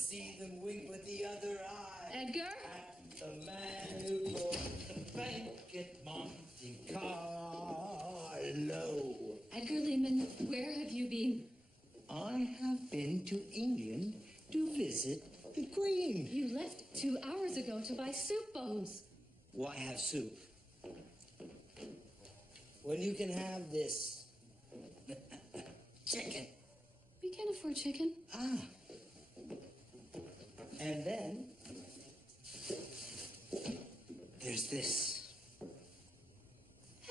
see them wink with the other eye. Edgar? At the man who robbed the bank at Monte Carlo. Edgar Lehman, where have you been? I have been to England to visit the Queen. You left 2 hours ago to buy soup bones. Why have soup? When you can have this chicken. We can't afford chicken. Ah. And then there's this.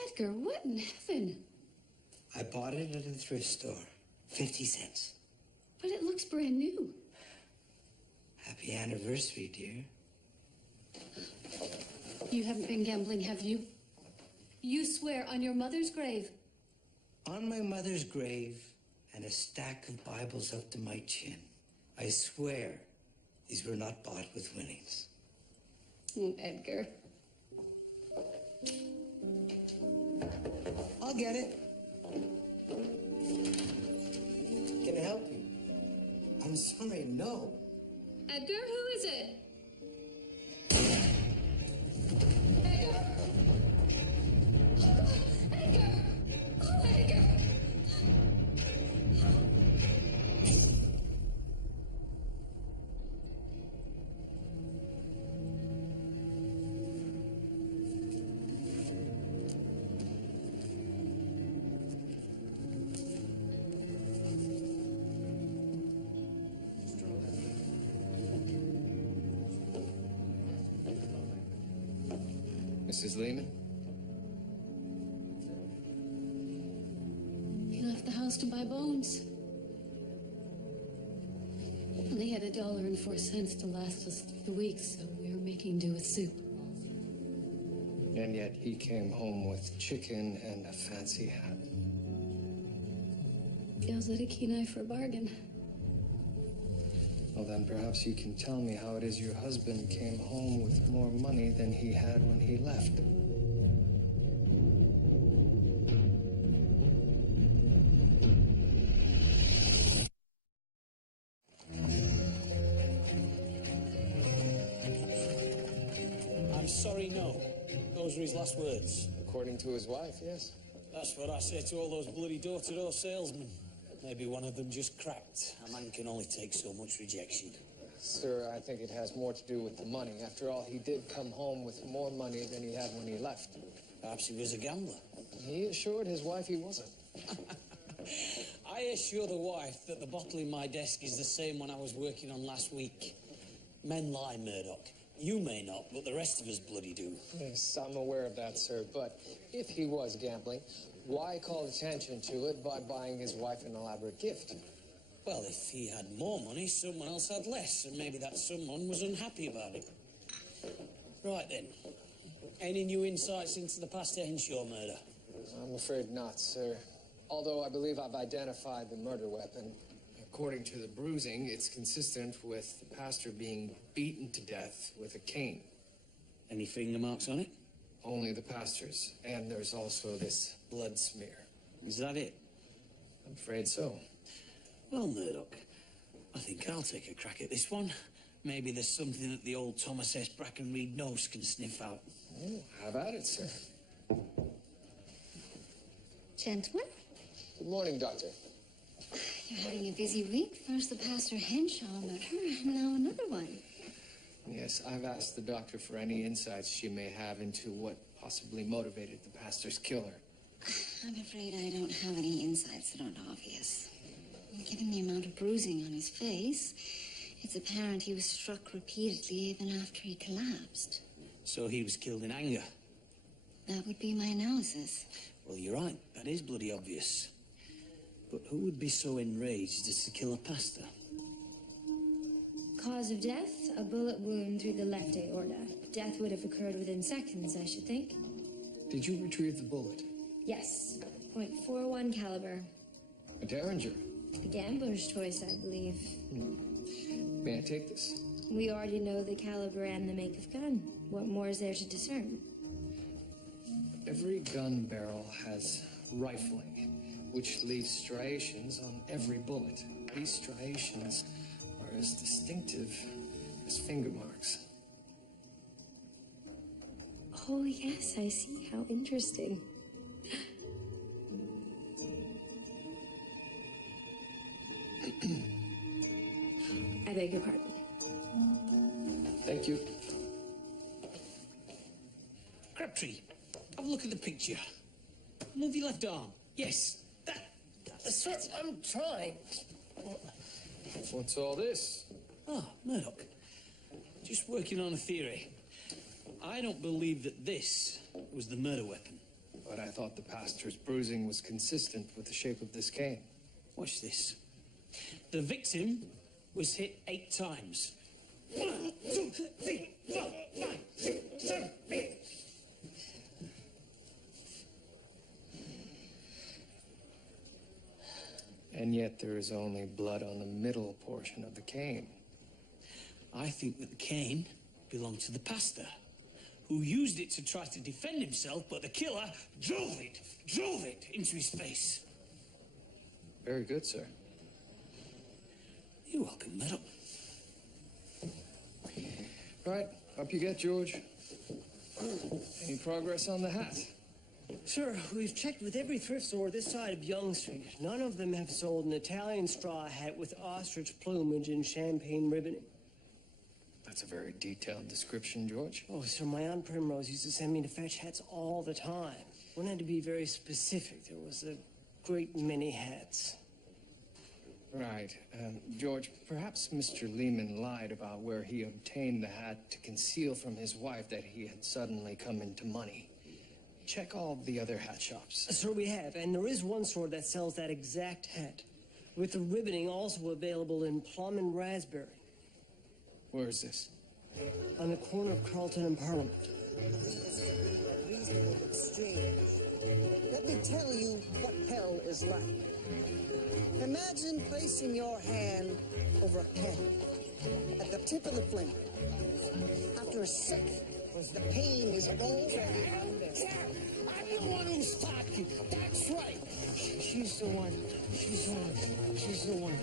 Edgar, what in heaven? I bought it at a thrift store. 50 cents. But it looks brand new. Happy anniversary, dear. You haven't been gambling, have you? You swear on your mother's grave. On my mother's grave and a stack of Bibles up to my chin, I swear these were not bought with winnings. Oh, Edgar. I'll get it. Can I help you? I'm sorry, no. Edgar, who is it? Edgar! Oh, Edgar! Oh, Edgar! Mrs. Lehman? He left the house to buy bones. Only had $1.04 to last us through the week, so we were making do with soup. And yet he came home with chicken and a fancy hat. Gals had a keen eye for a bargain. Well, then perhaps you can tell me how it is your husband came home with more money than he had when he left. I'm sorry, no. Those were his last words. According to his wife, yes. That's what I say to all those bloody door-to-door salesmen. Maybe one of them just cracked. A man can only take so much rejection. Sir, I think it has more to do with the money. After all, he did come home with more money than he had when he left. Perhaps he was a gambler. He assured his wife he wasn't. I assure the wife that the bottle in my desk is the same one I was working on last week. Men lie, Murdoch. You may not, but the rest of us bloody do. Yes, I'm aware of that, sir. But if he was gambling, why call attention to it by buying his wife an elaborate gift? Well, if he had more money, someone else had less, and maybe that someone was unhappy about it. Right then. Any new insights into the past Henshaw murder? I'm afraid not, sir. Although I believe I've identified the murder weapon. According to the bruising, it's consistent with the pastor being beaten to death with a cane. Any finger marks on it? Only the pastor's. And there's also this blood smear. Is that it? I'm afraid so. Well, Murdoch, I think I'll take a crack at this one. Maybe there's something that the old Thomas S. Brackenreed nose can sniff out. Oh, have at it, sir. Gentlemen, Good morning, Doctor. you're having a busy week. First the Pastor Henshaw murder, and now another one. Yes, I've asked the doctor for any insights she may have into what possibly motivated the pastor's killer. I'm afraid I don't have any insights that aren't obvious. Given the amount of bruising on his face, it's apparent he was struck repeatedly even after he collapsed. So he was killed in anger? That would be my analysis. Well, you're right. That is bloody obvious. But who would be so enraged as to kill a pastor? Cause of death, a bullet wound through the left aorta. Death would have occurred within seconds, I should think. Did you retrieve the bullet? Yes, .41 caliber. A Derringer? A gambler's choice, I believe. May I take this? We already know the caliber and the make of gun. What more is there to discern? Every gun barrel has rifling, which leaves striations on every bullet. These striations are are as distinctive as finger marks. Oh, yes, I see. How interesting. I beg your pardon. Thank you. Crabtree, have a look at the picture. Move your left arm. Yes, that's Sir, I'm trying. What's all this? Oh, Murdoch. Just working on a theory. I don't believe that this was the murder weapon. But I thought the pastor's bruising was consistent with the shape of this cane. Watch this. The victim was hit 8 times. 1, 2, 3, 4, 5, 6, 7, 8. And yet there is only blood on the middle portion of the cane. I think that the cane belonged to the pastor, who used it to try to defend himself, but the killer drove it into his face. Very good, sir. You're welcome, Murdoch. Right, up you get, George. Any progress on the hat? Sir, we've checked with every thrift store this side of Young Street. None of them have sold an Italian straw hat with ostrich plumage and champagne ribboning. That's a very detailed description, George. Oh, sir, my Aunt Primrose used to send me to fetch hats all the time. One had to be very specific. There was a great many hats. Right. George, perhaps Mr. Lehman lied about where he obtained the hat to conceal from his wife that he had suddenly come into money. Check all the other hat shops. Sir, we have, and there is one store that sells that exact hat, with the ribboning also available in plum and raspberry. Where is this? On the corner of Carlton and Parliament. Exchange. Let me tell you what hell is like. Imagine placing your hand over a kettle at the tip of the flame. After a second, the pain is already out there. I'm the one who stopped you. That's right. She's the one. She's the one. She's the one.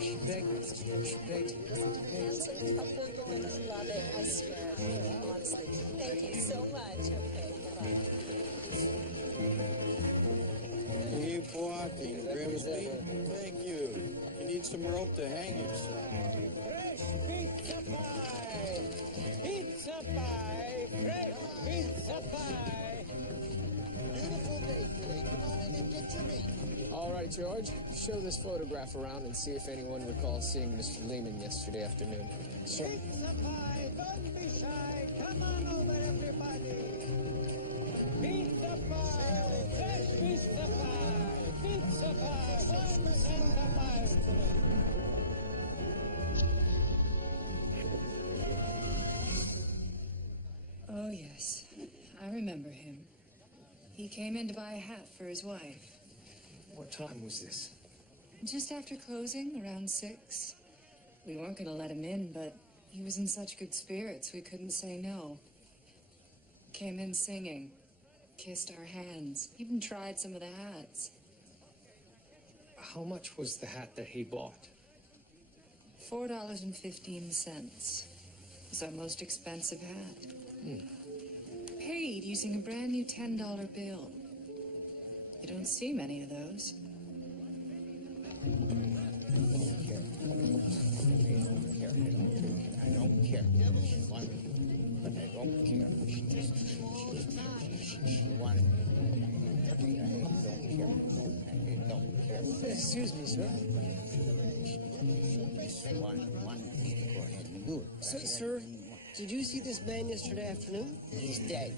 She begged. She begged. Anthony, we're going to love it, I swear. Honestly. Thank you so much. Okay, bye-bye. Hey, Poati, Grimsby. Thank you. You need some rope to hang yourself. Fresh pizza pie! Pizza pie! Fresh pizza pie! Beautiful day today. Come on in and get your meat. All right, George. Show this photograph around and see if anyone recalls seeing Mr. Lehman yesterday afternoon. Pizza pie! Don't be shy! Come on over, everybody! Pizza pie! Fresh pizza pie! Pizza pie! 1 cent a pie! Oh, yes. I remember him. He came in to buy a hat for his wife. What time was this? Just after closing, around 6. We weren't going to let him in, but he was in such good spirits we couldn't say no. Came in singing, kissed our hands, even tried some of the hats. How much was the hat that he bought? $4.15. It's our most expensive hat. Paid using a brand new $10 bill. You don't see many of those. I don't care. She's one, but I don't care. She's one. I don't care. Excuse me, sir. One. Go ahead and do it. Sir, did you see this man yesterday afternoon? He's dead.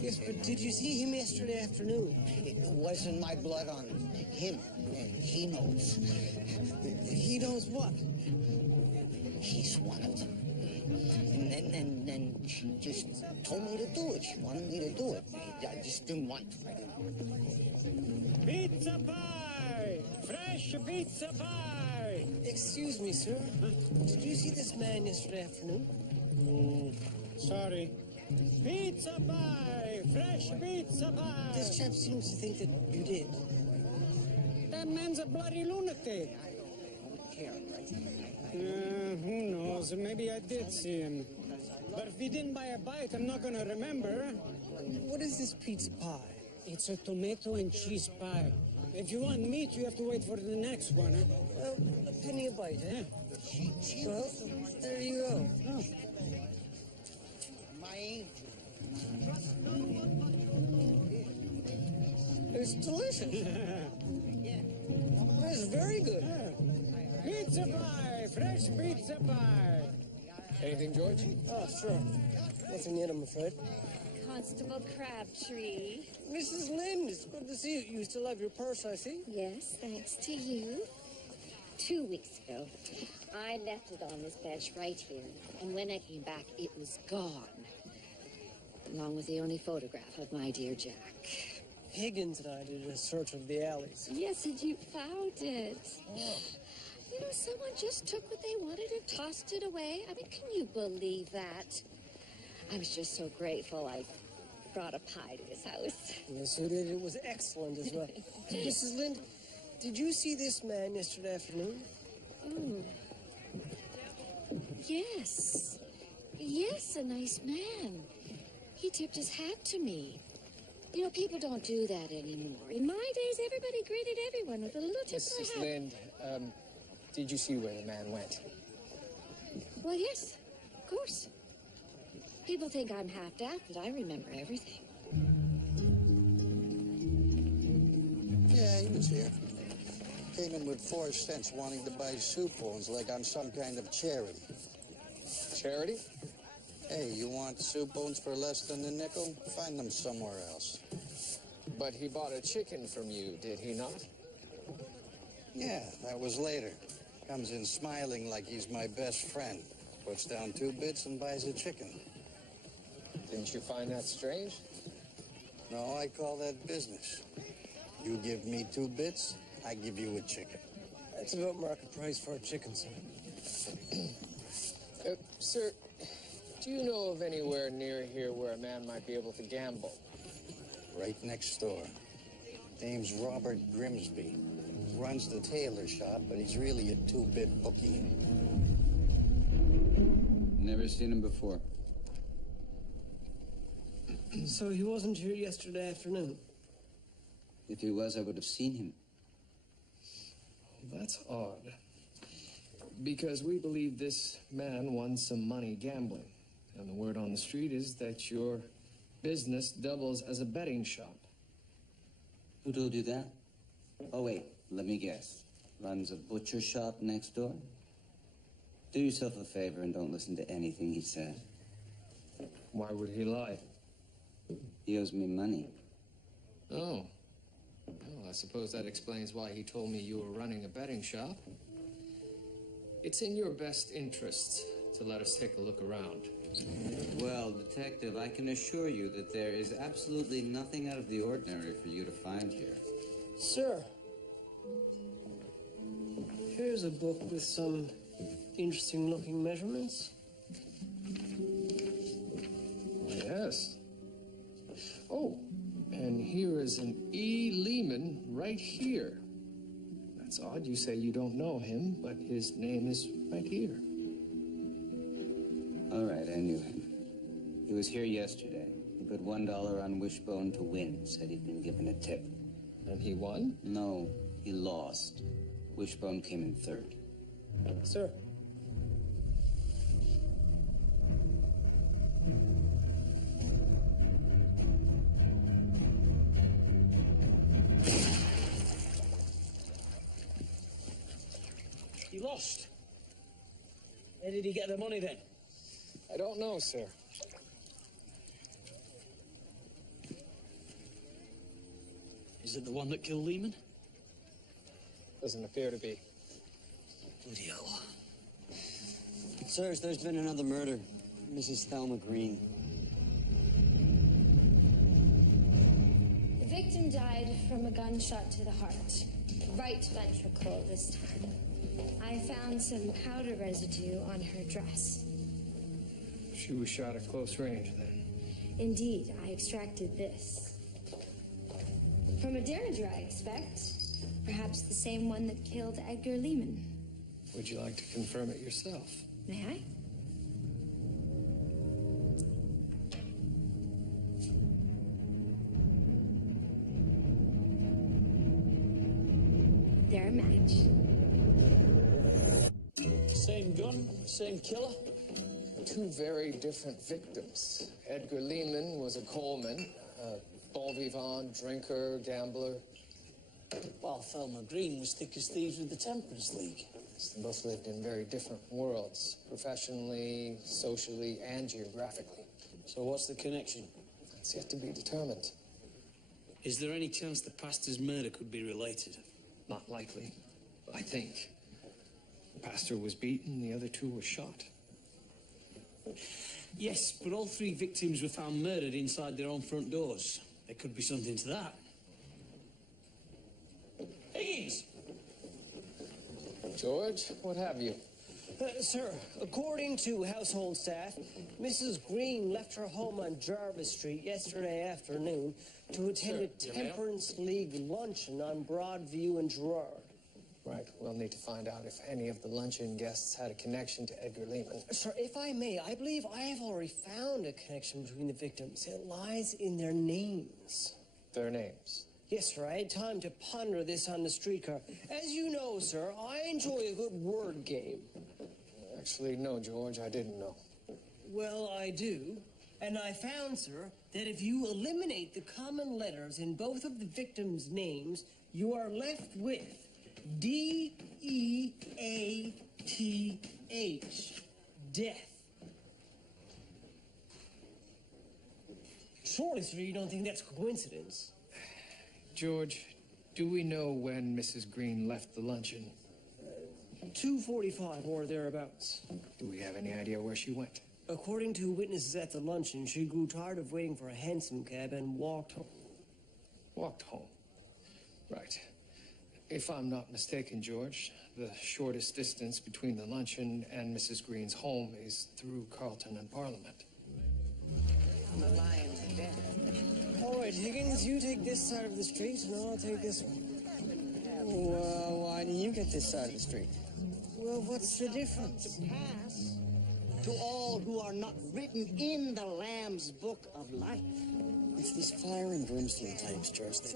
Yes, but did you see him yesterday afternoon? It wasn't my blood on him, and he knows. He knows what? He's one of them. And then she just told me to do it. She wanted me to do it. I just didn't want to. Pizza pie! Fresh pizza pie! Excuse me, sir. Did you see this man yesterday afternoon? Sorry. Pizza pie! Fresh pizza pie! This chap seems to think that you did. That man's a bloody lunatic. care, right? Who knows? Maybe I did see him. But if he didn't buy a bite, I'm not gonna remember. What is this pizza pie? It's a tomato and cheese pie. If you want meat, you have to wait for the next one, huh? A penny a bite, eh? Well, there you go. Oh. My angel. It's delicious. Yeah. It's very good. Pizza pie! Fresh pizza pie! Anything, George? Oh, sure. Nothing yet, I'm afraid. Constable Crabtree. Mrs. Lynde, it's good to see you. You still have your purse, I see. Yes, thanks to you. 2 weeks ago, I left it on this bench right here, and when I came back, it was gone, along with the only photograph of my dear Jack. Higgins and I did a search of the alleys. Yes, and you found it. You know, someone just took what they wanted and tossed it away. I mean, can you believe that? I was just so grateful I brought a pie to his house. Yes, you did. It was excellent as well. Mrs. Lynde, did you see this man yesterday afternoon? Oh. Yes. Yes, a nice man. He tipped his hat to me. You know, people don't do that anymore. In my days, everybody greeted everyone with a little tip of Mrs. the hat. Lynde, did you see where the man went? Well, yes, of course. People think I'm half daft, but I remember everything. Yeah, he was here. Came in with 4 cents wanting to buy soup bones like I'm some kind of charity. Charity? Hey, you want soup bones for less than a nickel? Find them somewhere else. But he bought a chicken from you, did he not? Yeah, that was later. Comes in smiling like he's my best friend. Puts down 2 bits and buys a chicken. Didn't you find that strange? No, I call that business. You give me 2 bits, I give you a chicken. That's about market price for a chicken, sir. Sir, do you know of anywhere near here where a man might be able to gamble? Right next door. Name's Robert Grimsby. Runs the tailor shop, but he's really a 2-bit bookie. Never seen him before. So he wasn't here yesterday afternoon? If he was, I would have seen him. That's odd. Because we believe this man won some money gambling. And the word on the street is that your business doubles as a betting shop. Who told you that? Oh, wait, let me guess. Runs a butcher shop next door? Do yourself a favor and don't listen to anything he says. Why would he lie? He owes me money. Oh. Well, I suppose that explains why he told me you were running a betting shop. It's in your best interests to let us take a look around. Well, Detective, I can assure you that there is absolutely nothing out of the ordinary for you to find here. Sir, here's a book with some interesting-looking measurements. Yes. Oh, and here is an E. Lehman right here. That's odd. You say you don't know him, but his name is right here. All right, I knew him. He was here yesterday. He put $1 on Wishbone to win. Said he'd been given a tip. And he won? No, he lost. Wishbone came in third. Sir. He lost. Where did he get the money then? I don't know, sir. Is it the one that killed Lehman? Doesn't appear to be. Bloody hell. Sirs, there's been another murder. Mrs. Thelma Green. The victim died from a gunshot to the heart. Right ventricle this time. I found some powder residue on her dress. She was shot at close range, then. Indeed, I extracted this. From a derringer, I expect. Perhaps the same one that killed Edgar Lehman. Would you like to confirm it yourself? May I? They're a match. Same gun, same killer? Two very different victims. Edgar Lehman was a coalman, a bon vivant, drinker, gambler. While Thelma Green was thick as thieves with the Temperance League. They both lived in very different worlds, professionally, socially, and geographically. So what's the connection? That's yet to be determined. Is there any chance the pastor's murder could be related? Not likely, I think. The pastor was beaten, the other two were shot. Yes, but all three victims were found murdered inside their own front doors. There could be something to that. Higgins! George, what have you? Sir, according to household staff, Mrs. Green left her home on Jarvis Street yesterday afternoon to attend a Temperance League luncheon on Broadview and Gerard. Right, we'll need to find out if any of the luncheon guests had a connection to Edgar Lehman. Sir, if I may, I believe I have already found a connection between the victims. It lies in their names. Their names? Yes, sir, I had time to ponder this on the streetcar. As you know, sir, I enjoy a good word game. Actually, no, George, I didn't know. Well, I do. And I found, sir, that if you eliminate the common letters in both of the victims' names, you are left with D-E-A-T-H. Death. Surely, sir, you don't think that's a coincidence? George, do we know when Mrs. Green left the luncheon? 2:45 or thereabouts. Do we have any idea where she went? According to witnesses at the luncheon, she grew tired of waiting for a hansom cab and walked home. Walked home. Right. If I'm not mistaken, George, the shortest distance between the luncheon and Mrs. Green's home is through Carlton and Parliament. The lion's dead. All right, Higgins, you take this side of the street, and I'll take this one. Well, why do you get this side of the street? Well, what's the difference? Pass to all who are not written in the Lamb's Book of Life. It's this fire and brimstone types, George, that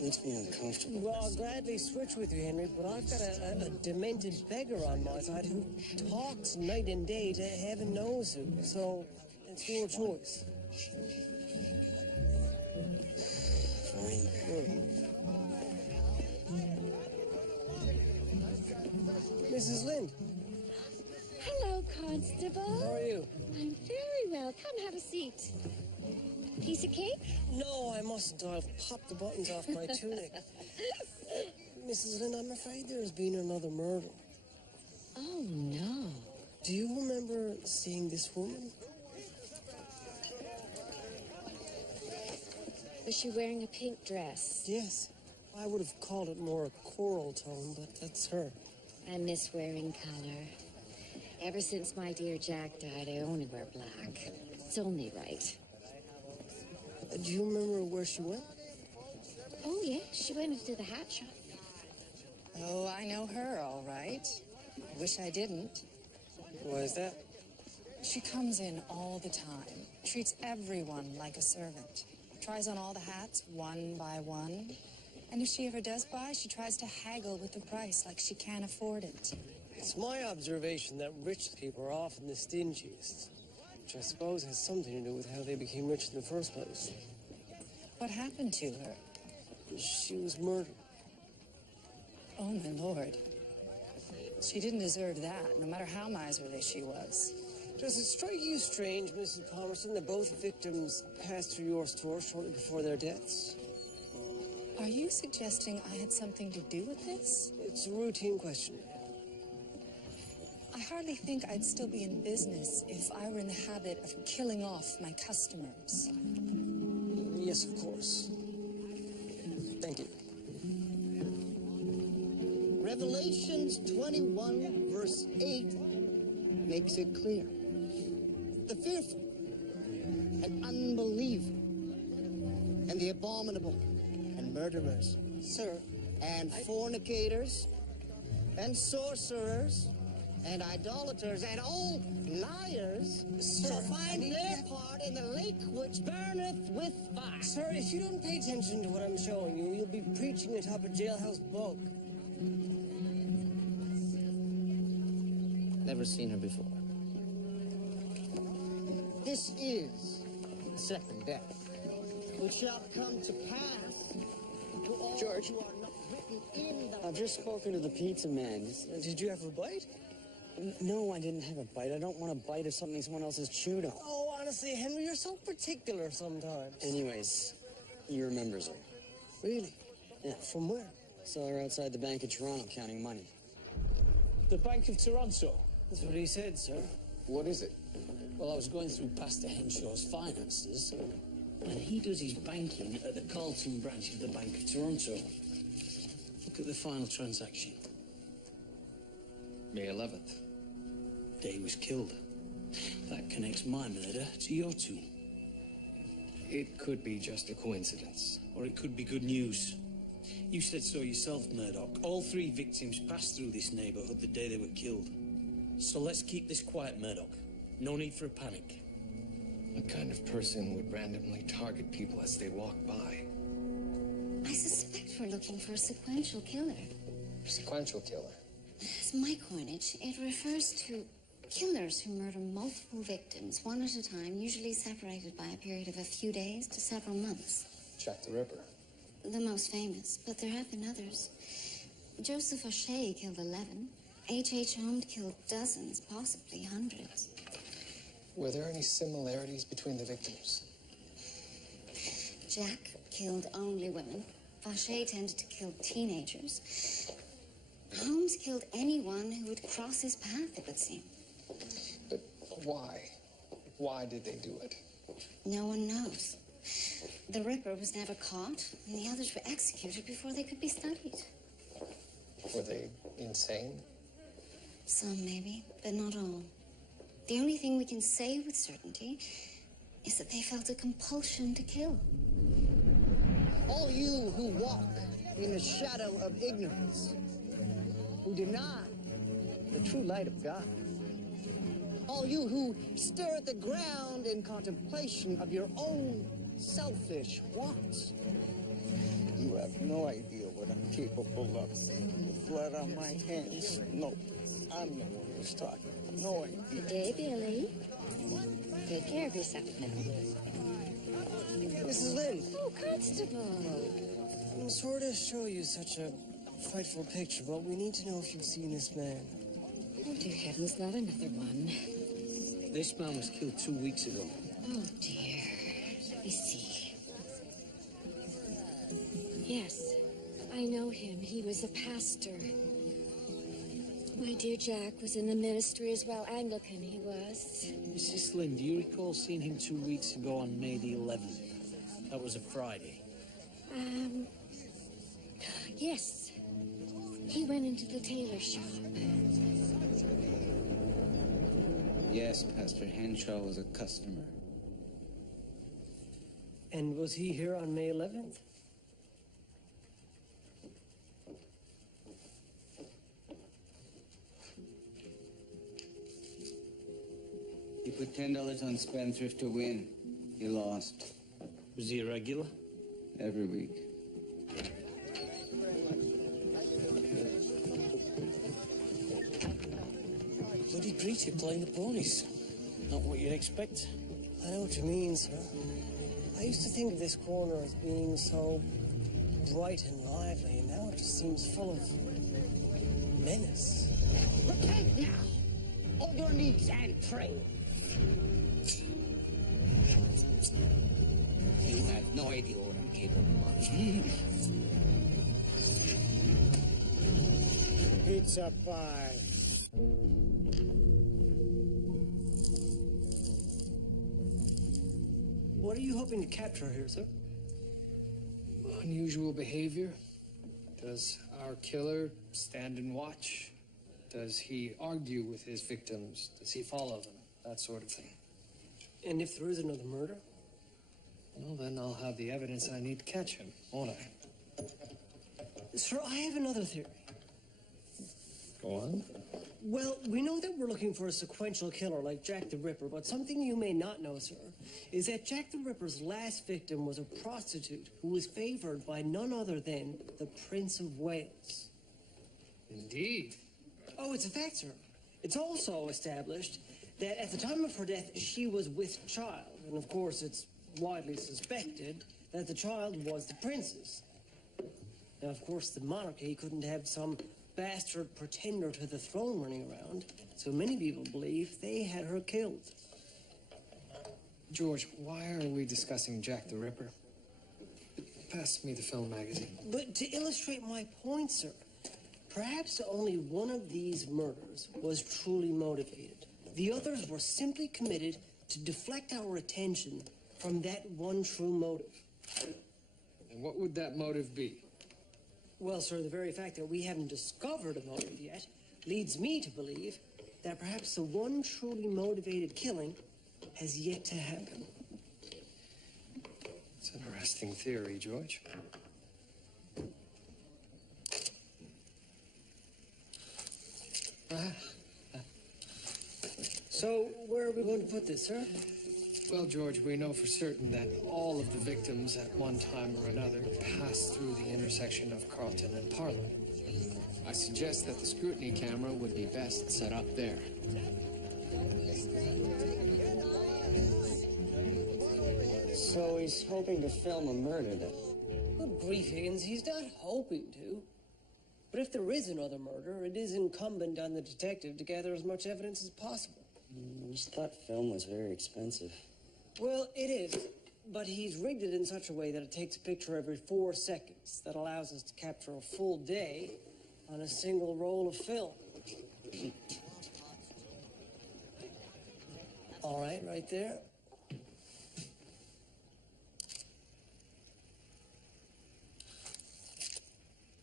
makes me uncomfortable. Well, I'll gladly switch with you, Henry, but I've got a demented beggar on my side who talks night and day to heaven knows who, so it's your choice. Fine. Mrs. Lind. Hello, Constable. How are you? I'm very well. Come have a seat. Piece of cake? No, I mustn't. I'll pop the buttons off my tunic. Mrs. Lind, I'm afraid there's been another murder. Oh, no. Do you remember seeing this woman? Was she wearing a pink dress? Yes. I would have called it more a coral tone, but that's her. I miss wearing color. Ever since my dear Jack died, I only wear black. It's only right. Do you remember where she went? Oh, yeah. She went into the hat shop. Oh, I know her, all right. Wish I didn't. Why is that? She comes in all the time, treats everyone like a servant, tries on all the hats one by one, and if she ever does buy, she tries to haggle with the price like she can't afford it. It's my observation that rich people are often the stingiest, which I suppose has something to do with how they became rich in the first place. What happened to her? She was murdered. Oh, my Lord. She didn't deserve that, no matter how miserly she was. Does it strike you strange, Mrs. Palmerston, that both victims passed through your store shortly before their deaths? Are you suggesting I had something to do with this? It's a routine question. I hardly think I'd still be in business if I were in the habit of killing off my customers. Yes, of course. Thank you. Revelations 21, verse 8 makes it clear. The fearful and unbelieving and the abominable and murderers, sir, and fornicators and sorcerers and idolaters and old liars shall find their part in the lake which burneth with fire. Sir, if you don't pay attention to what I'm showing you, you'll be preaching atop a jailhouse bunk. Never seen her before. This is the second death, which shall come to pass to all George. who are not written in the... I've just spoken to the pizza man. Did you have a bite? No, I didn't have a bite. I don't want to bite of something someone else has chewed on. Oh, honestly, Henry, you're so particular sometimes. Anyways, he remembers her. Really? Yeah. From where? Saw her outside the Bank of Toronto counting money. The Bank of Toronto? That's what he said, sir. What is it? Well, I was going through Pastor Henshaw's finances, and he does his banking at the Carlton branch of the Bank of Toronto. Look at the final transaction. May 11th. Day he was killed. That connects my murder to your two. It could be just a coincidence. Or it could be good news. You said so yourself, Murdoch. All three victims passed through this neighborhood the day they were killed. So let's keep this quiet, Murdoch. No need for a panic. What kind of person would randomly target people as they walk by? I suspect we're looking for a sequential killer. Sequential killer. As my coinage, it refers to killers who murder multiple victims, one at a time, usually separated by a period of a few days to several months. Jack the Ripper. The most famous, but there have been others. Joseph O'Shea killed 11. H.H. Holmes killed dozens, possibly hundreds. Were there any similarities between the victims? Jack killed only women. O'Shea tended to kill teenagers. Holmes killed anyone who would cross his path, it would seem. But why? Why did they do it? No one knows. The Ripper was never caught, and the others were executed before they could be studied. Were they insane? Some, maybe, but not all. The only thing we can say with certainty is that they felt a compulsion to kill. All you who walk in the shadow of ignorance, who deny the true light of God, all you who stare at the ground in contemplation of your own selfish wants. You have no idea what I'm capable of. The blood on my hands. No, I'm the one who's talking. No idea. Good day, Billy. Take care of yourself now. Mrs. Lynn. Oh, Constable. I'm sorry to show you such a frightful picture, but we need to know if you've seen this man. Oh, dear heavens, not another one. This man was killed 2 weeks ago. Oh, dear. Let me see. Yes, I know him. He was a pastor. My dear Jack was in the ministry as well. Anglican he was. Mrs. Lynn, do you recall seeing him 2 weeks ago on May the 11th? That was a Friday. Yes. He went into the tailor shop. Yes, Pastor Henshaw was a customer. And was he here on May 11th? He put $10 on Spendthrift to win. He lost. Was he a regular? Every week. Bloody greeter playing the ponies. Not what you'd expect. I know what you mean, sir. I used to think of this corner as being so bright and lively, and now it just seems full of menace. Repent now, on your knees and pray. You have no idea what I'm capable of. Pizza pie. What are you hoping to capture here, sir? Unusual behavior. Does our killer stand and watch? Does he argue with his victims? Does he follow them? That sort of thing. And if there is another murder? Well, then I'll have the evidence I need to catch him, won't I? Sir, I have another theory. Go on. Well, we know that we're looking for a sequential killer like Jack the Ripper, but something you may not know, sir, is that Jack the Ripper's last victim was a prostitute who was favored by none other than the Prince of Wales. Indeed. Oh, it's a fact, sir. It's also established that at the time of her death, she was with child. And of course, it's widely suspected that the child was the prince's. Now, of course, the monarchy couldn't have some bastard pretender to the throne running around, so many people believe they had her killed. George, why are we discussing Jack the Ripper? Pass me the film magazine. But to illustrate my point, sir, perhaps only one of these murders was truly motivated. The others were simply committed to deflect our attention from that one true motive. And what would that motive be? Well, sir, the very fact that we haven't discovered a motive yet leads me to believe that perhaps the one truly motivated killing has yet to happen. It's an interesting theory, George. So, where are we going to put this, sir? Well, George, we know for certain that all of the victims at one time or another passed through the intersection of Carlton and Parliament. I suggest that the scrutiny camera would be best set up there. So he's hoping to film a murder then? Good grief, Higgins, he's not hoping to. But if there is another murder, it is incumbent on the detective to gather as much evidence as possible. I just thought film was very expensive. Well, it is, but he's rigged it in such a way that it takes a picture every 4 seconds. That allows us to capture a full day on a single roll of film. All right there.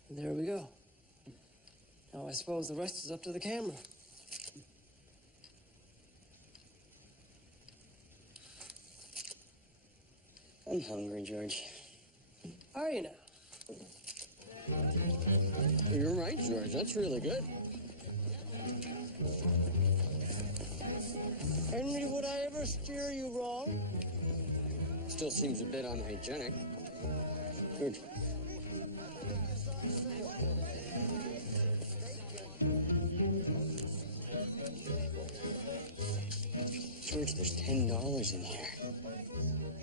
And there we go. Now I suppose the rest is up to the camera. I'm hungry, George. Are you now? You're right, George. That's really good. Henry, would I ever steer you wrong? Still seems a bit unhygienic. Good. George, there's $10 in here.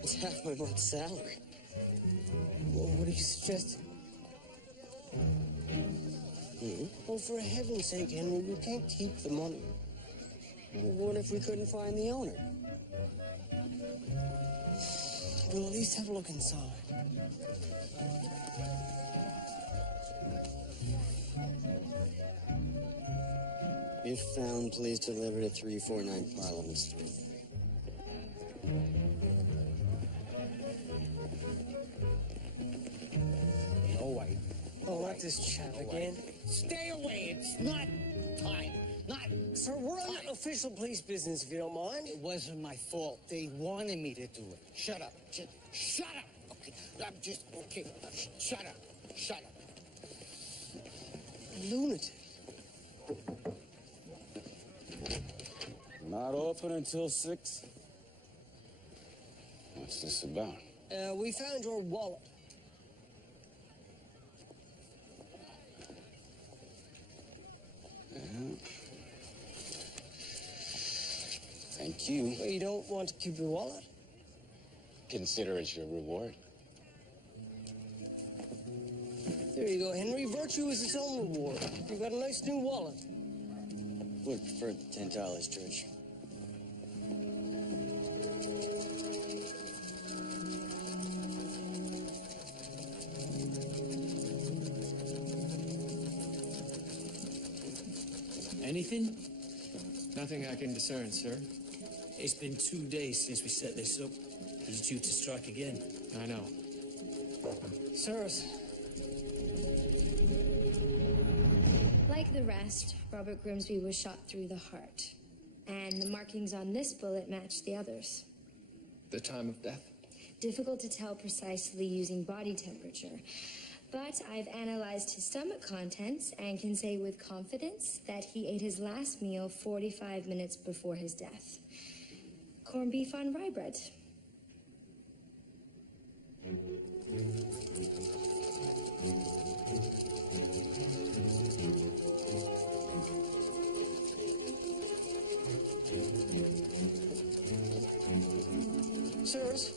It's half my month's salary. Well, what are you suggesting? Well, for heaven's sake, Henry, we can't keep the money. Well, what if we couldn't find the owner? We'll at least have a look inside. If found, please deliver to 349 Parliament Street. No way. Oh, not this chap again. Stay away. It's not time. Not. Sir, we're on official police business, if you don't mind. It wasn't my fault. They wanted me to do it. Shut up. Shut up. Okay. I'm just. Okay. Shut up. Shut up. Lunatic. Not open until 6. What's this about? We found your wallet. Thank you. Well, you don't want to keep your wallet? Consider it your reward. There you go, Henry. Virtue is its own reward. You've got a nice new wallet. Would prefer the $10, George. Anything? Nothing I can discern, sir. It's been 2 days since we set this up. He's due to strike again. I know. Sirs. Like the rest, Robert Grimsby was shot through the heart. And the markings on this bullet matched the others. The time of death? Difficult to tell precisely using body temperature. But I've analyzed his stomach contents and can say with confidence that he ate his last meal 45 minutes before his death. Corned beef on rye bread. Sirs,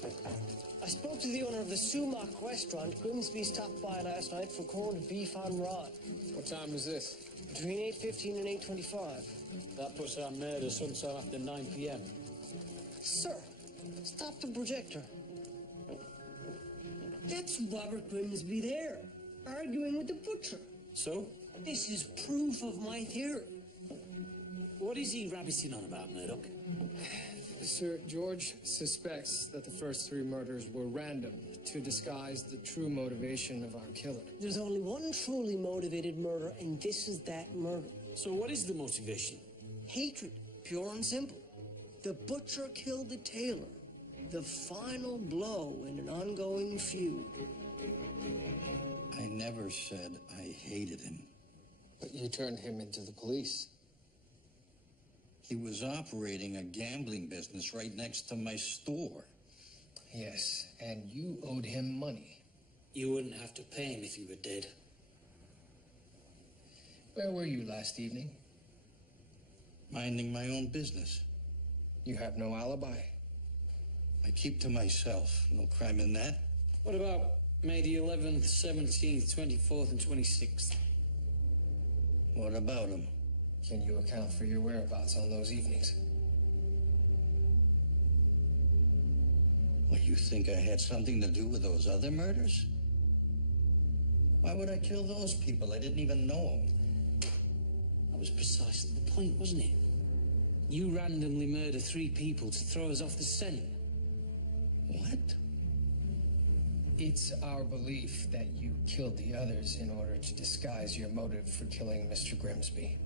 I spoke to the owner of the Sumac restaurant. Grimsby stopped by last night for corned beef on rye. What time was this? Between 8:15 and 8:25. That puts our murder sometime after 9 p.m. Sir, stop the projector. That's Robert Grimsby there, arguing with the butcher. So? This is proof of my theory. What is he rabbiting on about, Murdoch? Sir, George suspects that the first 3 murders were random to disguise the true motivation of our killer. There's only one truly motivated murder, and this is that murder. So what is the motivation? Hatred, pure and simple. The butcher killed the tailor. The final blow in an ongoing feud. I never said I hated him. But you turned him into the police. He was operating a gambling business right next to my store. Yes, and you owed him money. You wouldn't have to pay him if he were dead. Where were you last evening? Minding my own business. You have no alibi. I keep to myself. No crime in that. What about May the 11th, 17th, 24th, and 26th? What about him? Can you account for your whereabouts on those evenings? What, you think I had something to do with those other murders? Why would I kill those people? I didn't even know them. That was precisely the point, wasn't it? You randomly murder 3 people to throw us off the scent. What? It's our belief that you killed the others in order to disguise your motive for killing Mr. Grimsby.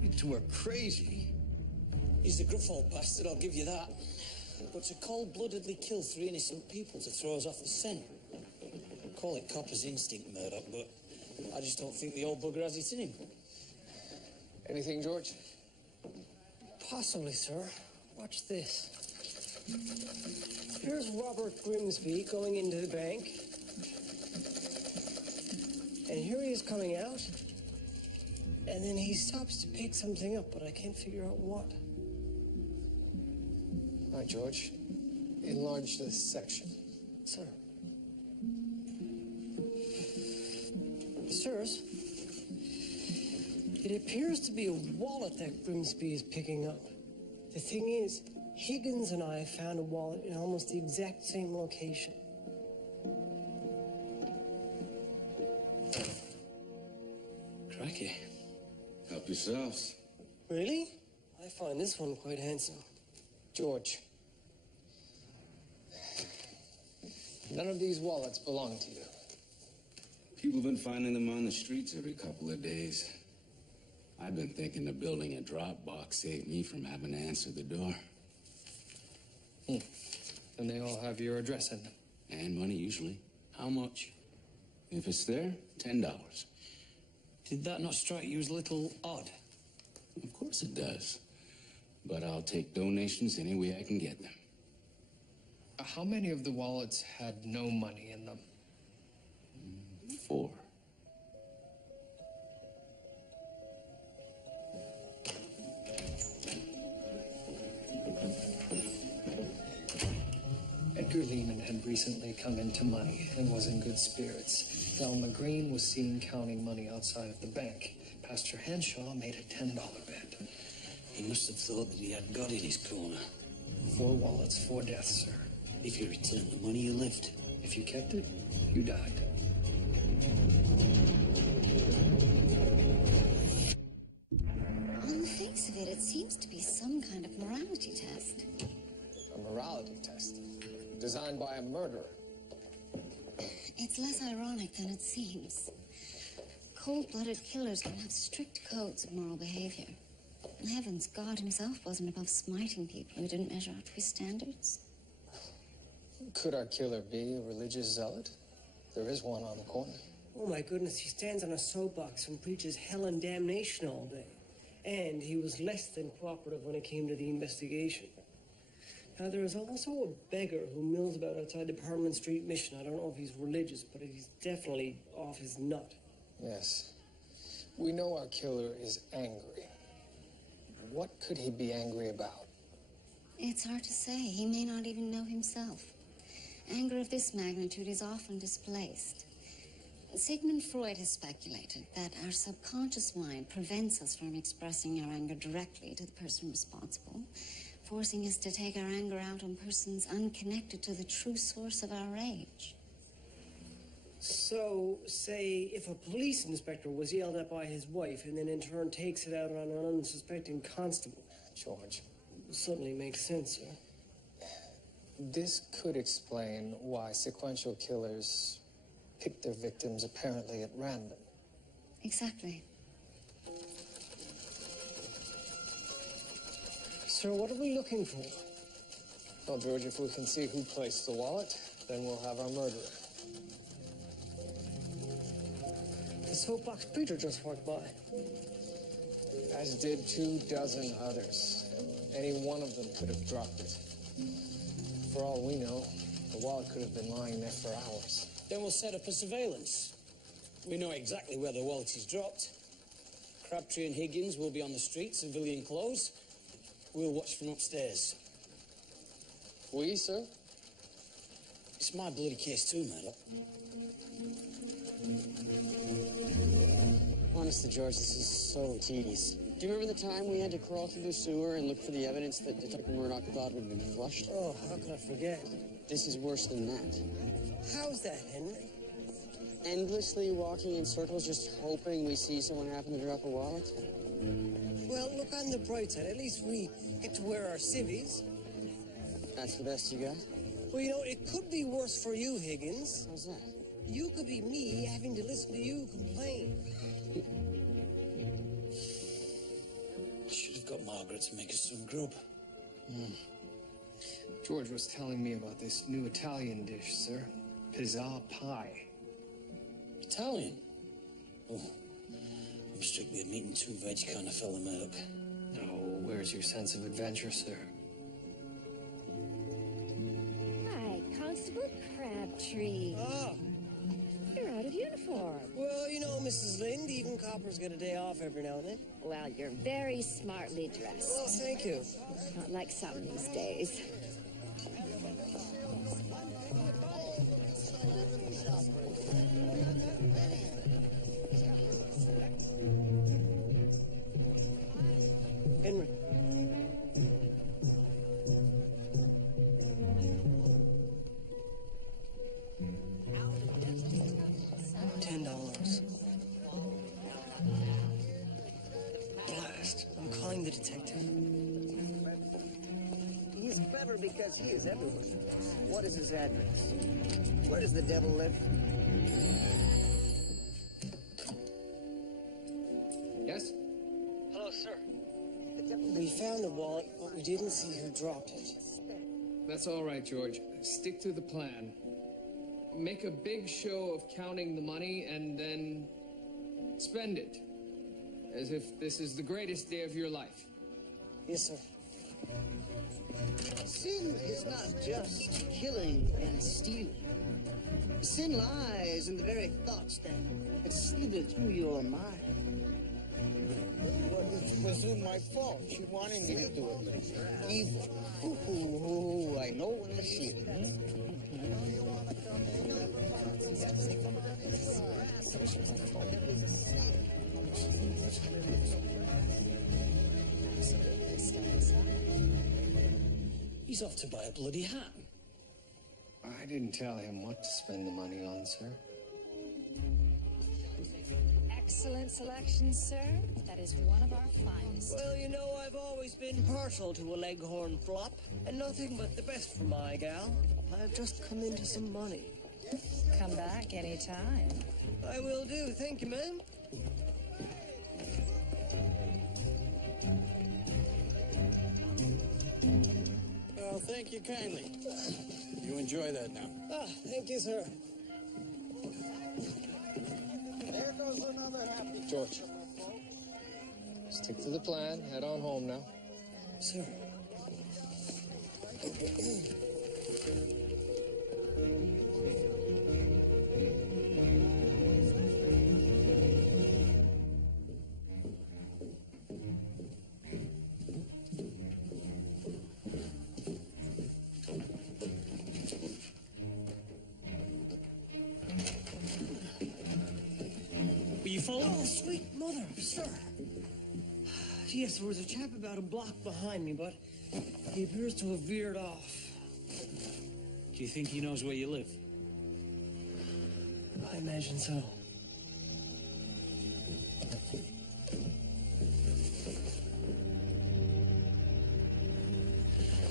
You two are crazy. He's a gruff old bastard, I'll give you that. But to cold-bloodedly kill 3 innocent people to throw us off the scent. Call it copper's instinct, Murdoch, but I just don't think the old bugger has it in him. Anything, George? Possibly, sir. Watch this. Here's Robert Grimsby going into the bank. And here he is coming out. And then he stops to pick something up, but I can't figure out what. All right, George. Enlarge this section. Sir. Sirs, it appears to be a wallet that Grimsby is picking up. The thing is, Higgins and I found a wallet in almost the exact same location. Cracky. Help yourselves. Really? I find this one quite handsome. George. None of these wallets belong to you. People have been finding them on the streets every couple of days. I've been thinking of building a drop box saved me from having to answer the door. And they all have your address in them. And money, usually. How much? If it's there, $10. Did that not strike you as a little odd? Of course it does. But I'll take donations any way I can get them. How many of the wallets had no money in them? 4. Edgar Lehman had recently come into money and was in good spirits. Thelma Green was seen counting money outside of the bank. Pastor Henshaw made a $10 bet. He must have thought that he had God in his corner. 4 wallets, 4 deaths, sir. If you returned the money, you lived. If you kept it, you died. On the face of it, it seems to be some kind of morality test. A morality test designed by a murderer. It's less ironic than it seems. Cold-blooded killers can have strict codes of moral behavior. Heavens, God himself wasn't above smiting people who didn't measure up to his standards. Could our killer be a religious zealot? There is one on the corner. Oh my goodness, he stands on a soapbox and preaches hell and damnation all day. And he was less than cooperative when it came to the investigation. Now, there is also a beggar who mills about outside the Parliament Street Mission. I don't know if he's religious, but he's definitely off his nut. Yes. We know our killer is angry. What could he be angry about? It's hard to say. He may not even know himself. Anger of this magnitude is often displaced. Sigmund Freud has speculated that our subconscious mind prevents us from expressing our anger directly to the person responsible, forcing us to take our anger out on persons unconnected to the true source of our rage. So, say, if a police inspector was yelled at by his wife and then in turn takes it out on an unsuspecting constable. George. Suddenly makes sense, sir. This could explain why sequential killers pick their victims apparently at random. Exactly. Sir, what are we looking for? Well, George, if we can see who placed the wallet, then we'll have our murderer. The soapbox preacher just walked by. As did 24 others. Any one of them could have dropped it. For all we know, the wallet could have been lying there for hours. Then we'll set up a surveillance. We know exactly where the wallet is dropped. Crabtree and Higgins will be on the street, civilian clothes. We'll watch from upstairs. We, sir? It's my bloody case too, Murdoch. Honestly, George, this is so tedious. Do you remember the time we had to crawl through the sewer and look for the evidence that Detective Murdoch thought would have been flushed? Oh, how could I forget? This is worse than that. How's that, Henry? Endlessly walking in circles just hoping we see someone happen to drop a wallet? Well, look on the bright side. At least we get to wear our civvies. That's the best you got? Well, you know, it could be worse for you, Higgins. How's that? You could be me having to listen to you complain. Should have got Margaret to make us some grub. George was telling me about this new Italian dish, sir. Pizza pie. Italian? Oh, I'm strictly a meat and two veg kind of fella, Murdoch. Oh, where's your sense of adventure, sir? Hi, Constable Crabtree. Ah. You're out of uniform. Well, you know, Mrs. Lind, even coppers get a day off every now and then. Well, you're very smartly dressed. Well, thank you. Not like some these days. Henry. $10. Blast. I'm calling the detective. He's clever because he is everywhere. What is his address? Where does the devil live? Yes? Hello, sir. We found the wallet, but we didn't see who dropped it. That's all right, George. Stick to the plan. Make a big show of counting the money and then spend it. As if this is the greatest day of your life. Yes, sir. Sin is not just killing and stealing. Sin lies in the very thoughts that slither through your mind. Well, it's presumed my fault. She wanted me to do it. Evil. Oh, I know when I see it. He's off to buy a bloody hat. I didn't tell him what to spend the money on, sir. Excellent selection, sir. That is one of our finest. Well, you know, I've always been partial to a leghorn flop, and nothing but the best for my gal. I've just come into some money. Come back anytime. I will do. Thank you, ma'am. Well, thank you kindly. You enjoy that now. Ah, thank you, sir. was another happy George. Stick to the plan. Head on home now. Sir. Will you follow? Oh, sweet mother, sir. Yes, there was a chap about a block behind me, but he appears to have veered off. Do you think he knows where you live? I imagine so.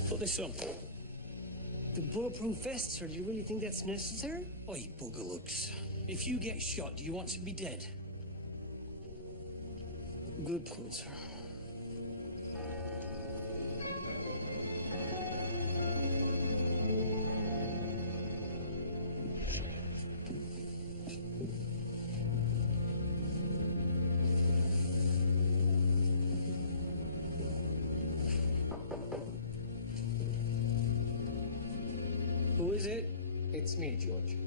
Put this on. The bulletproof vest, sir. Do you really think that's necessary? Oi, boogalooks. If you get shot, do you want to be dead? Good point, sir. Who is it? It's me, George.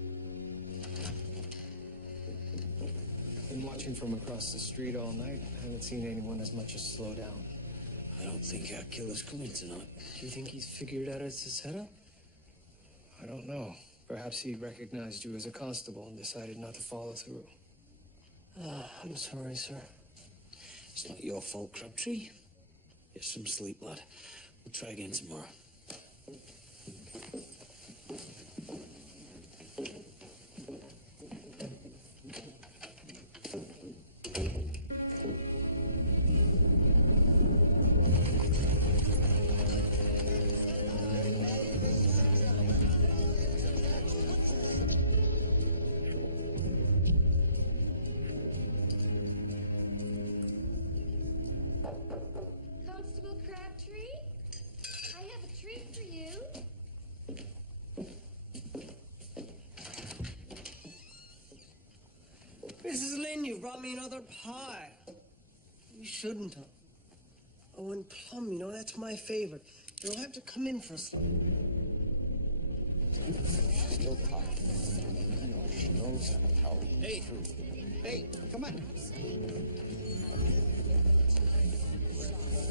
Been watching from across the street all night. Haven't seen anyone as much as slow down. I don't think our killer's coming tonight. Do you think he's figured out it's a setup? I don't know. Perhaps he recognized you as a constable and decided not to follow through. I'm sorry, sir. It's not your fault, Crabtree. Get some sleep, lad. We'll try again tomorrow. Constable Crabtree, I have a treat for you. Mrs. Lynn, you brought me another pie. You shouldn't have. Oh, and plum, you know, that's my favorite. You'll have to come in for a slice. Still talking. I know she knows how. Hey! Hey, come on.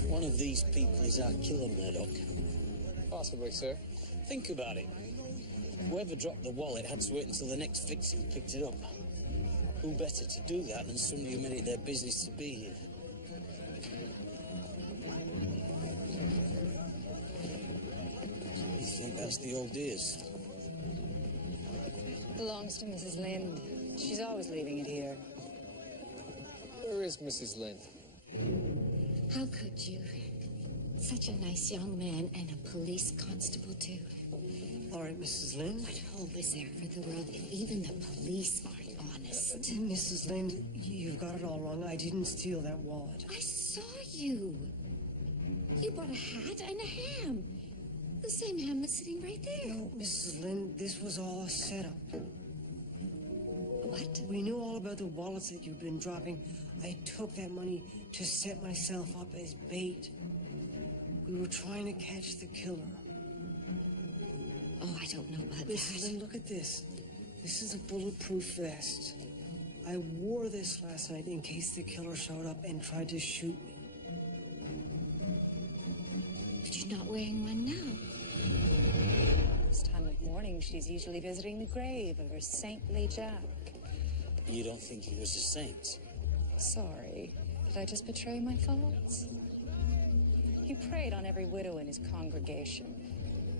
One of these people is our killer, Murdoch. Possibly, sir. Think about it. Whoever dropped the wallet had to wait until the next victim picked it up. Who better to do that than somebody who made it their business to be here? You think that's the old dears? Belongs to Mrs. Lind. She's always leaving it here. Where is Mrs. Lind? How could you? Such a nice young man and a police constable, too. All right, Mrs. Lynn. What hope is there for the world if even the police aren't honest? Mrs. Lind, you've got it all wrong. I didn't steal that wallet. I saw you. You bought a hat and a ham. The same ham that's sitting right there. No, Mrs. Lind, this was all a setup. What? We knew all about the wallets that you've been dropping. I took that money to set myself up as bait. We were trying to catch the killer. Oh, I don't know about Mrs. that. Lind, look at this. This is a bulletproof vest. I wore this last night in case the killer showed up and tried to shoot me. But you're not wearing one now. This time of morning, she's usually visiting the grave of her saintly Jack. You don't think he was a saint? Sorry. Did I just betray my thoughts? He preyed on every widow in his congregation.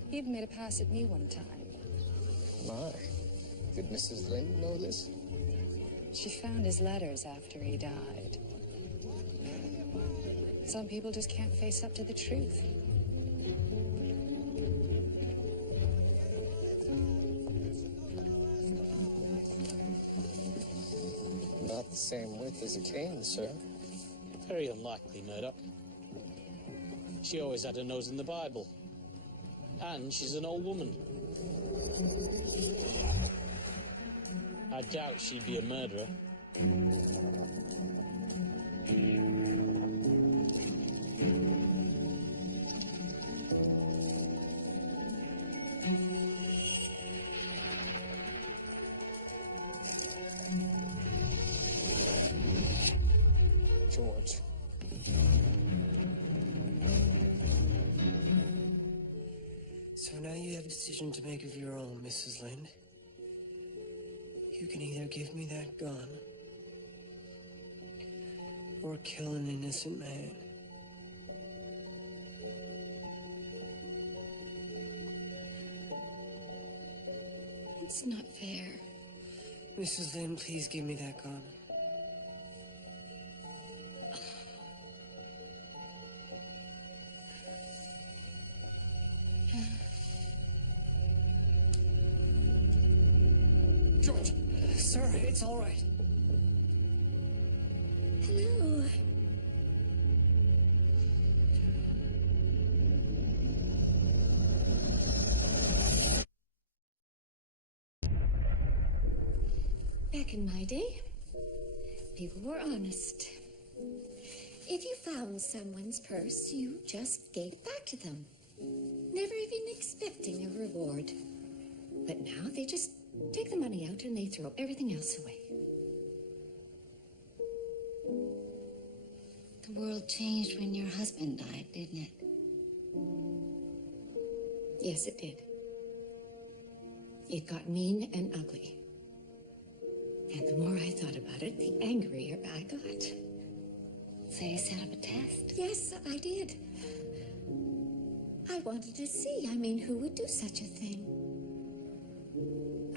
He even made a pass at me one time. My. Did Mrs. Lind know this? She found his letters after he died. Some people just can't face up to the truth. Not the same width as a cane, sir. Very unlikely, Murdoch. She always had her nose in the Bible. And she's an old woman. I doubt she'd be a murderer. a decision to make of your own, Mrs. Lind. You can either give me that gun or kill an innocent man. It's not fair. Mrs. Lind, please give me that gun. George! Sir, it's all right. Hello. Back in my day, people were honest. If you found someone's purse, you just gave it back to them, never even expecting a reward. But now they just take the money out and they throw everything else away. The world changed when your husband died, didn't it? Yes, it did. It got mean and ugly. And the more I thought about it, the angrier I got. So you set up a test? Yes, I did. I wanted to see, who would do such a thing?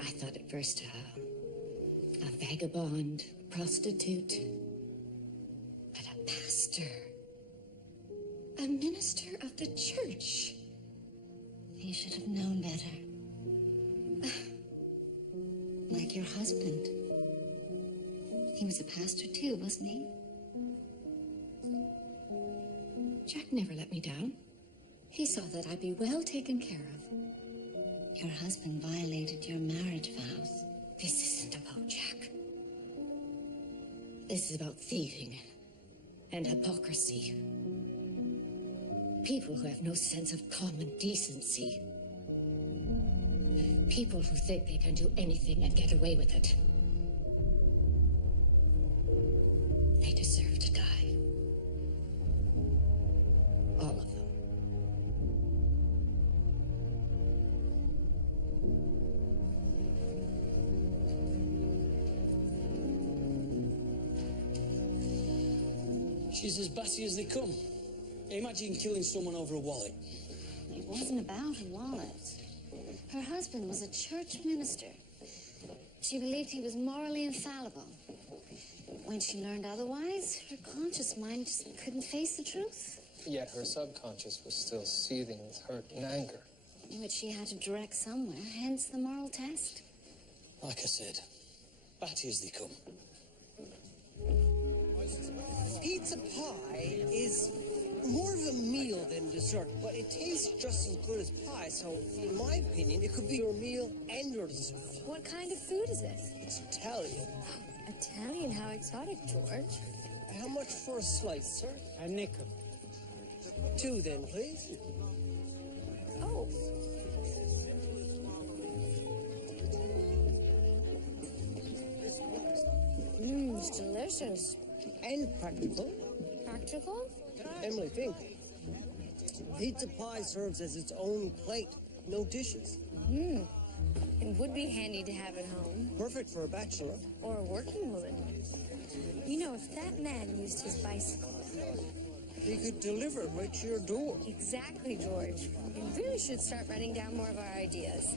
I thought at first a vagabond, prostitute, but a pastor, a minister of the church. You should have known better. Like your husband. He was a pastor too, wasn't he? Jack never let me down. He saw that I'd be well taken care of. Your husband violated your marriage vows. This isn't about Jack. This is about thieving and hypocrisy. People who have no sense of common decency. People who think they can do anything and get away with it. They deserve to die. All of them. She's as batty as they come. Imagine killing someone over a wallet. It wasn't about a wallet. Her husband was a church minister. She believed he was morally infallible. When she learned otherwise, her conscious mind just couldn't face the truth. Yet her subconscious was still seething with hurt and anger. Which she had to direct somewhere, hence the moral test. Like I said, batty as they come. Pizza pie is more of a meal than dessert, but it tastes just as good as pie, so in my opinion, it could be your meal and your dessert. What kind of food is this? It's Italian. Italian? How exotic, George. How much for a slice, sir? A nickel. 2 then, please. Oh. It's delicious. And practical. Practical? Emily, think. Pizza pie serves as its own plate, no dishes. It would be handy to have at home. Perfect for a bachelor. Or a working woman. You know, if that man used his bicycle... He could deliver it right to your door. Exactly, George. We really should start writing down more of our ideas.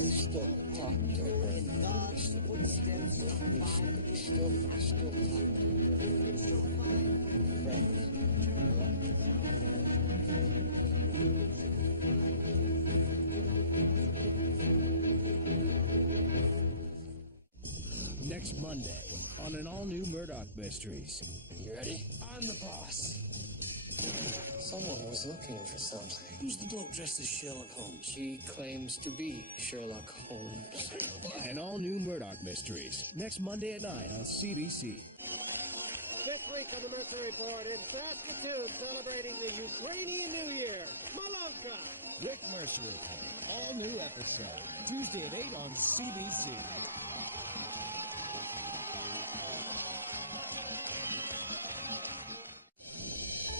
I still talk to her. I still talk to her. Friends. Next Monday on an all-new Murdoch Mysteries. You ready? I'm the boss. Someone was looking for something. Who's the bloke dressed as Sherlock Holmes? She claims to be Sherlock Holmes. An all-new Murdoch Mysteries. Next Monday at 9 on CBC. This week on the Mercury Board in Saskatoon, celebrating the Ukrainian New Year, Malonka. Rick Mercer Report. All new episode. Tuesday at 8 on CBC.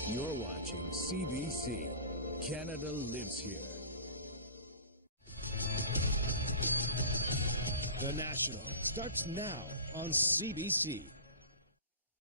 You're watching CBC. Canada lives here. The National starts now on CBC.